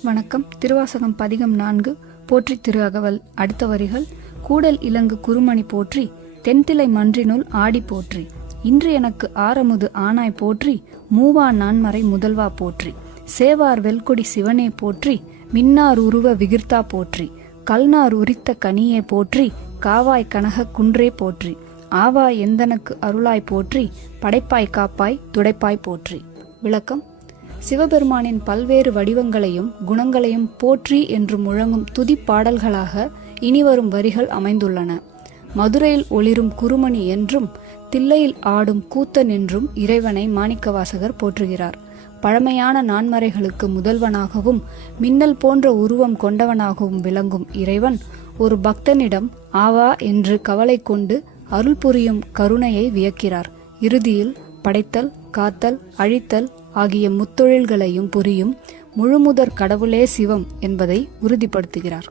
வணக்கம். திருவாசகம் பதிகம் 4 போற்றி திரு அகவல். அடுத்த வரிகள். கூடல் இலங்கு குருமணி போற்றி, தென்திலை மன்றினுள் ஆடி போற்றி, இன்று எனக்கு ஆரமுது ஆனாய் போற்றி, மூவா நான்மறை முதல்வா போற்றி, சேவார் வெல்கொடி சிவனே போற்றி, மின்னார் உருவ விகிர்த்தா போற்றி, கல்நார் உரித்த கனியே போற்றி, காவாய் கனக குன்றே போற்றி, ஆவாய் எந்தனக்கு அருளாய் போற்றி, படைப்பாய் காப்பாய் துடைப்பாய் போற்றி. விளக்கம். சிவபெருமானின் பல்வேறு வடிவங்களையும் குணங்களையும் போற்றி என்று முழங்கும் துதி பாடல்களாக இனிவரும் வரிகள் அமைந்துள்ளன. மதுரையில் ஒளிரும் குருமணி என்றும் தில்லையில் ஆடும் கூத்தன் என்றும் இறைவனை மாணிக்கவாசகர் போற்றுகிறார். பழமையான நான்மறைகளுக்கு முதல்வனாகவும் மின்னல் போன்ற உருவம் கொண்டவனாகவும் விளங்கும் இறைவன் ஒரு பக்தனிடம் ஆவா என்று கவலை கொண்டு அருள் புரியும் கருணையை வியக்கிறார். இறுதியில் படைத்தல், காத்தல், அழித்தல் ஆகிய முத்தொழில்களையும் புரியும் முழுமுதற் கடவுளே சிவம் என்பதை உறுதிப்படுத்துகிறார்.